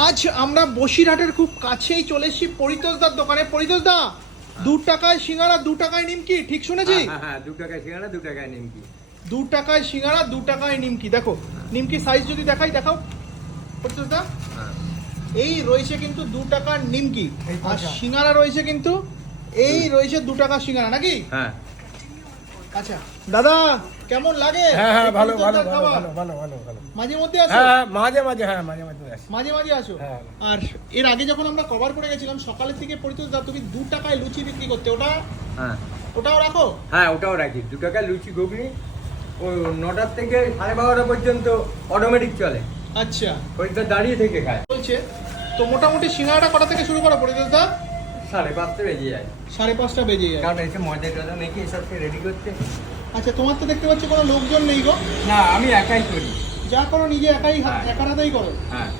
আজ আমরা বসিরহাটের খুব কাছেই চলে এসেছি পরিতোষদার দোকানে। পরিতোষদা, 2 টাকায় সিঙ্গারা 2 টাকায় নিমকি, ঠিক শুনেছি? হ্যাঁ 2 টাকায় সিঙ্গারা 2 টাকায় নিমকি। 2 টাকায় সিঙ্গারা 2 টাকায় নিমকি। দেখো নিমকি সাইজ যদি দেখাও পরিতোষদা, এই রয়েছে কিন্তু 2 টাকার নিমকি, আর সিঙ্গারা রয়েছে কিন্তু এই রয়েছে 2 টাকার সিঙ্গারা, নাকি? হ্যাঁ। আচ্ছা দাদা, কেমন লাগে? হ্যাঁ হ্যাঁ, ভালো ভালো পরিতোষদার ভালো খাবার? ভালো ভালো ভালো। মাঝে মধ্যে আসো? হ্যাঁ মাঝে মাঝে, হ্যাঁ মাঝে মাঝে আসি। মাঝে মাঝে আসো। হ্যাঁ। আর এর আগে যখন আমরা কভার করে গেছিলাম সকালের থেকে পরিতোষদা, তুমি 2 টাকায় লুচি বিক্রি করতে, হ্যাঁ ওটাও রাখো? হ্যাঁ ওটাও রাখি। 2 টাকায় লুচি ঘুগনি ও 9টার থেকে 12:30 পর্যন্ত অটোমেটিক চলে। আচ্ছা, ওইটা দাঁড়িয়ে থেকে খায়। বলছে তো মোটামুটি সিঙ্গাড়াটা কটা থেকে শুরু করো পরিতোষদা? 5:30 বেজে যায়, 5:30 বেজে যায়। কারণ এসে ময়দা টয়দা মেখে এসবকে রেডি করতে। আচ্ছা, তোমার তো দেখতে পাচ্ছি কোনো লোকজন নেই গো? না, আমি একাই করি। যা করো নিজে একাই হ্যাঁ। একার হাতেই করো? হ্যাঁ।